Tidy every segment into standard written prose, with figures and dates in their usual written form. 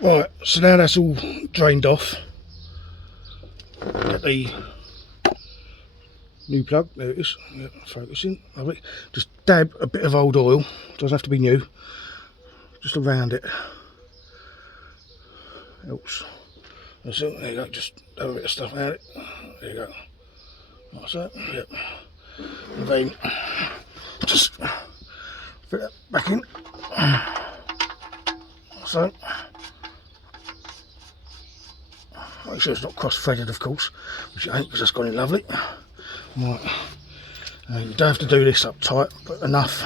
Right, so now that's all drained off. Get the new plug, there it is, yeah, focusing, lovely. Just dab a bit of old oil, doesn't have to be new, just around it. Helps. That's it, there you go, just dab a bit of stuff around it. There you go. Like that, yep. And then just fit that back in. So, make sure it's not cross-threaded, of course, which it ain't, because that's gone in lovely. Right, you don't have to do this up tight, but enough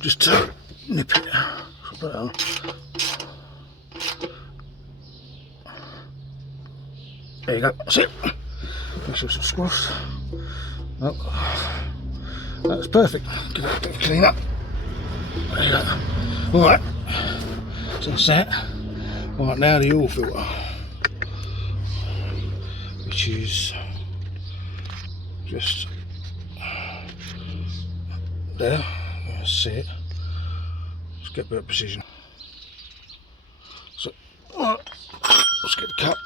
just to nip it. So put it on. There you go, that's it. Make sure it's squashed. Oh, that's perfect. Give it a bit of clean up. There you go. Right, so that's that. Right, now the oil filter, which is just there. That's it. Let's get a bit of precision. So, right, let's get the cap.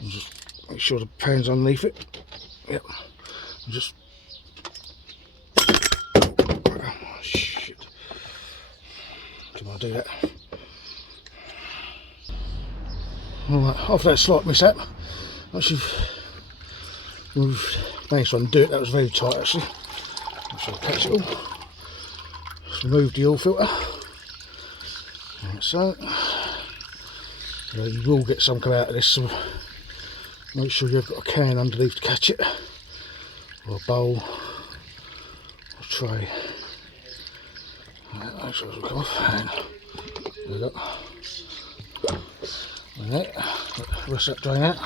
And just make sure the pan's underneath it. Yep. And just. Oh, shit. Can I do that? Alright, after that slight mishap, once we've managed to undo it, that was very tight actually. So catch it all. Just remove the oil filter. Like so. You will get some come out of this, so make sure you've got a can underneath to catch it, or a bowl, or a tray. Right, make sure it's all come off, and there we go. And that, let the rest of that drain out.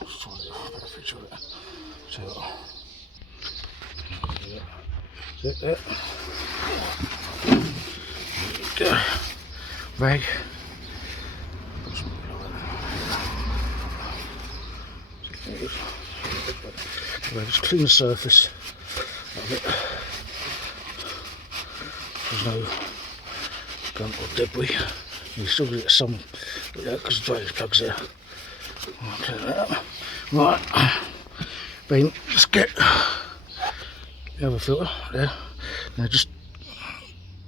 Let's try to get a better picture of it. So, that's it there. Go. Rag. Just clean the surface of it. There's no gunk or debris. You still get some because the drainage plug's there. I'll clean that up. Right, then let's get the other filter there. Now just,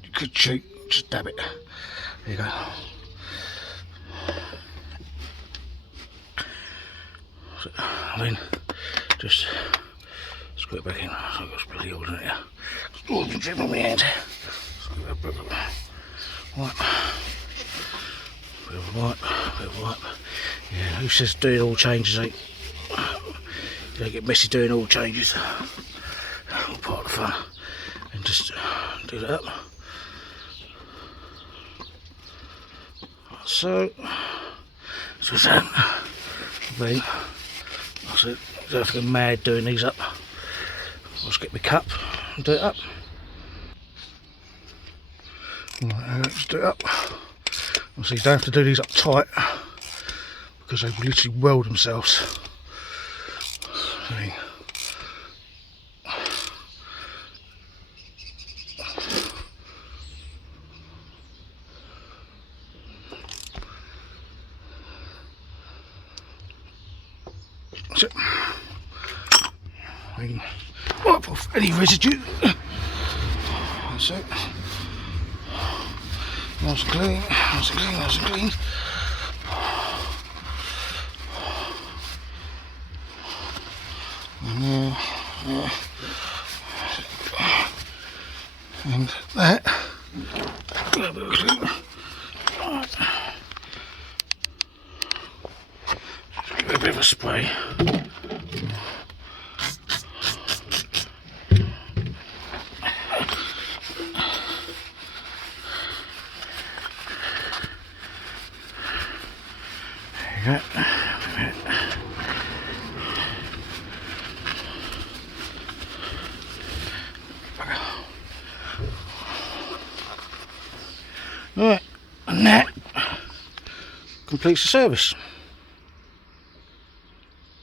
you could cheat, just dab it. There you go. So, then just screw it back in. So I've got bloody oil in it here. Oh, I can drip on my hand. Right. Bit of a wipe, bit of a wipe. Yeah, who says doing all changes ain't? You don't get messy doing all changes. All part of the fun. And just do that up. So that. Then, so I don't have to go mad doing these up. I'll just get my cup and do it up. Right, let's do it up. So you don't have to do these up tight because they will literally weld themselves. So, wipe off any residue. That's it. Nice and clean, nice and clean, nice and clean. And and that. A little bit of clean. Right. Just give it a bit of a spray. Right, and that completes the service.